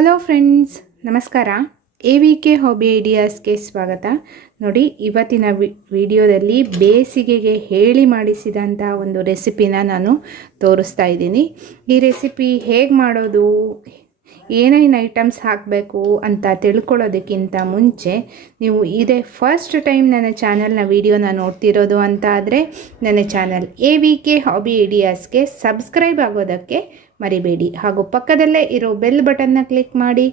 Hello friends ನಮಸ್ಕಾರ. A V K hobby ಐಡಿಯಾಸ್ಗೆ ಸ್ವಾಗತ. ನೋಡಿ, ಇವತ್ತಿನ ವಿಡಿಯೋದಲ್ಲಿ ಬೇಸಿಗೆಗೆ ಹೇಳಿ ಮಾಡಿಸಿದಂಥ ಒಂದು ರೆಸಿಪಿನ ನಾನು ತೋರಿಸ್ತಾ ಇದ್ದೀನಿ. ಈ ರೆಸಿಪಿ ಹೇಗೆ ಮಾಡೋದು ಏನೇನು ಐಟಮ್ಸ್ ಹಾಕಬೇಕು ಅಂತ ತಿಳ್ಕೊಳ್ಳೋದಕ್ಕಿಂತ ಮುಂಚೆ ನೀವು ಇದೇ ಫಸ್ಟ್ ಟೈಮ್ ನನ್ನ ಚಾನಲ್ನ ವೀಡಿಯೋನ ನೋಡ್ತಿರೋದು ಅಂತ ಆದರೆ ನನ್ನ channel A V K hobby ಐಡಿಯಾಸ್ಗೆ subscribe ಆಗೋದಕ್ಕೆ ಮರಿಬೇಡಿ. ಹಾಗೂ ಪಕ್ಕದಲ್ಲೇ ಇರೋ ಬೆಲ್ ಬಟನ್ನ ಕ್ಲಿಕ್ ಮಾಡಿ.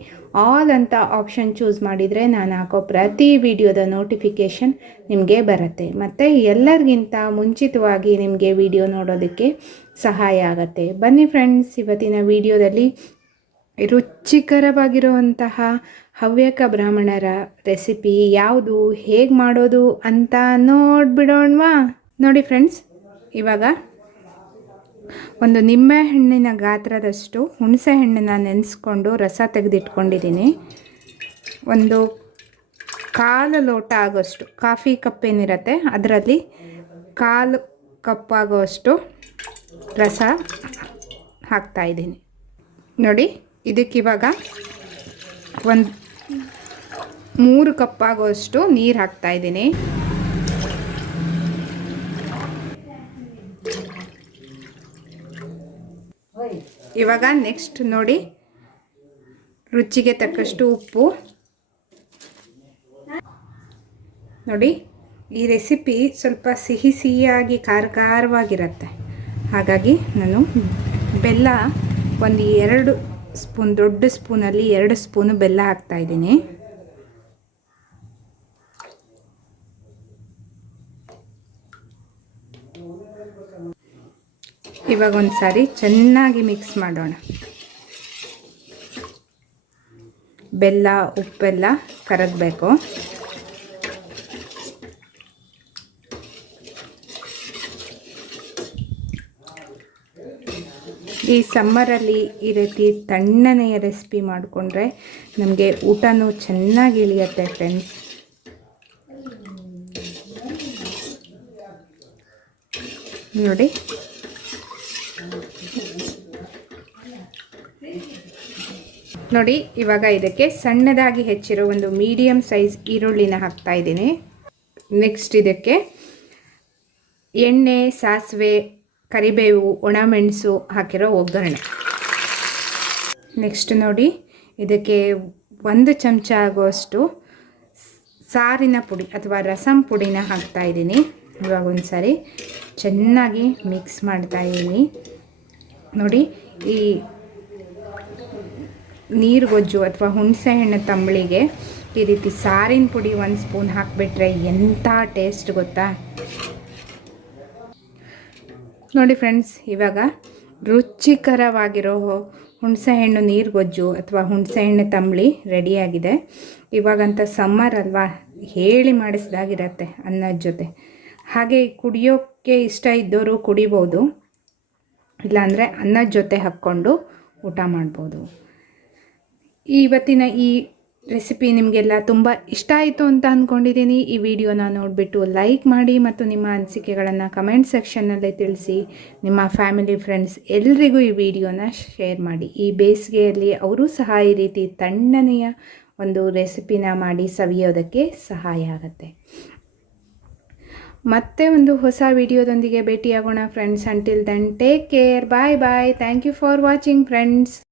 ಆಲ್ ಅಂತ ಆಪ್ಷನ್ ಚೂಸ್ ಮಾಡಿದರೆ ನಾನು ಹಾಕೋ ಪ್ರತಿ ವಿಡಿಯೋದ ನೋಟಿಫಿಕೇಷನ್ ನಿಮಗೆ ಬರುತ್ತೆ. ಮತ್ತು ಎಲ್ಲರಿಗಿಂತ ಮುಂಚಿತವಾಗಿ ನಿಮಗೆ ವಿಡಿಯೋ ನೋಡೋದಕ್ಕೆ ಸಹಾಯ ಆಗುತ್ತೆ. ಬನ್ನಿ ಫ್ರೆಂಡ್ಸ್ ಇವತ್ತಿನ ವಿಡಿಯೋದಲ್ಲಿ ರುಚಿಕರವಾಗಿರುವಂತಹ ಹವ್ಯಕ ಬ್ರಾಹ್ಮಣರ ರೆಸಿಪಿ ಯಾವುದು, ಹೇಗೆ ಮಾಡೋದು ಅಂತ ನೋಡ್ಬಿಡೋಣವಾ? ನೋಡಿ ಫ್ರೆಂಡ್ಸ್, ಇವಾಗ ಒಂದು ನಿಂಬೆ ಹಣ್ಣಿನ ಗಾತ್ರದಷ್ಟು ಹುಣಸೆ ಹಣ್ಣನ್ನು ನೆನೆಸ್ಕೊಂಡು ರಸ ತೆಗೆದಿಟ್ಕೊಂಡಿದ್ದೀನಿ. ಒಂದು ಕಾಲು ಲೋಟ ಆಗೋಷ್ಟು, ಕಾಫಿ ಕಪ್ ಏನಿರುತ್ತೆ ಅದರಲ್ಲಿ ಕಾಲು ಕಪ್ ಆಗೋಷ್ಟು ರಸ ಹಾಕ್ತಾಯಿದ್ದೀನಿ ನೋಡಿ. ಇದಕ್ಕಿವಾಗ ಒಂದು ಮೂರು ಕಪ್ಪಾಗುವಷ್ಟು ನೀರು ಹಾಕ್ತಾ ಇದ್ದೀನಿ. ಇವಾಗ ನೆಕ್ಸ್ಟ್ ನೋಡಿ ರುಚಿಗೆ ತಕ್ಕಷ್ಟು ಉಪ್ಪು. ನೋಡಿ, ಈ ರೆಸಿಪಿ ಸ್ವಲ್ಪ ಸಿಹಿ ಸಿಹಿಯಾಗಿ ಖಾರ ಖಾರವಾಗಿರುತ್ತೆ ಹಾಗಾಗಿ ನಾನು ಬೆಲ್ಲ ಒಂದು ಎರಡು ಸ್ಪೂನ್, ದೊಡ್ಡ ಸ್ಪೂನಲ್ಲಿ ಎರಡು ಸ್ಪೂನು ಬೆಲ್ಲ ಹಾಕ್ತಾಯಿದ್ದೀನಿ ಇವಾಗ ಒಂದು ಸಾರಿ ಚೆನ್ನಾಗಿ ಮಿಕ್ಸ್ ಮಾಡೋಣ. ಬೆಲ್ಲ, ಉಪ್ಪೆಲ್ಲ ಕರಗಬೇಕು. ಈ ಸಮ್ಮರಲ್ಲಿ ಈ ರೀತಿ ತಣ್ಣನೆಯ ರೆಸಿಪಿ ಮಾಡಿಕೊಂಡ್ರೆ ನಮಗೆ ಊಟನೂ ಚೆನ್ನಾಗಿ ಇಳಿಯತ್ತೆ ಫ್ರೆಂಡ್ಸ್ ನೋಡಿ. ನೋಡಿ, ಇವಾಗ ಇದಕ್ಕೆ ಸಣ್ಣದಾಗಿ ಹೆಚ್ಚಿರೋ ಒಂದು ಮೀಡಿಯಮ್ ಸೈಜ್ ಈರುಳ್ಳಿನ ಹಾಕ್ತಾ ಇದ್ದೀನಿ. ನೆಕ್ಸ್ಟ್ ಇದಕ್ಕೆ ಎಣ್ಣೆ, ಸಾಸಿವೆ ಕರಿಬೇವು ಒಣಮೆಣಸು ಹಾಕಿರೋ ಒಗ್ಗರಣೆ. ನೆಕ್ಸ್ಟ್ ನೋಡಿ, ಇದಕ್ಕೆ ಒಂದು ಚಮಚ ಆಗುವಷ್ಟು ಸಾರಿನ ಪುಡಿ ಅಥವಾ ರಸಂ ಪುಡಿನ ಹಾಕ್ತಾ ಇದ್ದೀನಿ. ಇವಾಗ ಒಂದು ಸಾರಿ ಚೆನ್ನಾಗಿ ಮಿಕ್ಸ್ ಮಾಡ್ತಾ ಇದ್ದೀನಿ. ನೋಡಿ, ಈ ನೀರು ಗೊಜ್ಜು ಅಥವಾ ಹುಣಸೆ ಹಣ್ಣು ತಂಬಳಿಗೆ ಈ ರೀತಿ ಸಾರಿನ ಪುಡಿ ಒಂದು ಸ್ಪೂನ್ ಹಾಕಿಬಿಟ್ರೆ ಎಂಥ ಟೇಸ್ಟ್ ಗೊತ್ತಾ? ನೋಡಿ ಫ್ರೆಂಡ್ಸ್, ಇವಾಗ ರುಚಿಕರವಾಗಿರೋ ಹುಣಸೆಹಣ್ಣು ನೀರು ಗೊಜ್ಜು ಅಥವಾ ಹುಣಸೆಹಣ್ಣು ತಂಬಳಿ ರೆಡಿಯಾಗಿದೆ. ಇವಾಗಂತ ಸಮ್ಮರ್ ಅಲ್ವಾ, ಹೇಳಿ ಮಾಡಿಸ್ದಾಗಿರತ್ತೆ ಅನ್ನದ ಜೊತೆ. ಹಾಗೆ ಕುಡಿಯೋಕ್ಕೆ ಇಷ್ಟ ಇದ್ದವರು ಕುಡಿಬೋದು, ಇಲ್ಲಾಂದರೆ ಅನ್ನದ ಜೊತೆ ಹಾಕ್ಕೊಂಡು ಊಟ ಮಾಡ್ಬೋದು. ಇವತ್ತಿನ ಈ ರೆಸಿಪಿ ನಿಮಗೆಲ್ಲ ತುಂಬ ಇಷ್ಟ ಆಯಿತು ಅಂತ ಅಂದ್ಕೊಂಡಿದ್ದೀನಿ ಈ ವಿಡಿಯೋನ ನೋಡಿಬಿಟ್ಟು ಲೈಕ್ ಮಾಡಿ ಮತ್ತು ನಿಮ್ಮ ಅನಿಸಿಕೆಗಳನ್ನು ಕಮೆಂಟ್ ಸೆಕ್ಷನ್ನಲ್ಲಿ ತಿಳಿಸಿ. ನಿಮ್ಮ ಫ್ಯಾಮಿಲಿ ಫ್ರೆಂಡ್ಸ್ ಎಲ್ರಿಗೂ ಈ ವಿಡಿಯೋನ ಶೇರ್ ಮಾಡಿ. ಈ ಬೇಸಿಗೆಯಲ್ಲಿ ಅವರು ಸಹ ಈ ರೀತಿ ತಣ್ಣನೆಯ ಒಂದು ರೆಸಿಪಿನ ಮಾಡಿ ಸವಿಯೋದಕ್ಕೆ ಸಹಾಯ ಆಗುತ್ತೆ. ಮತ್ತೆ ಒಂದು ಹೊಸ ವಿಡಿಯೋದೊಂದಿಗೆ ಭೇಟಿಯಾಗೋಣ friends. Until then take care bye bye thank you for watching friends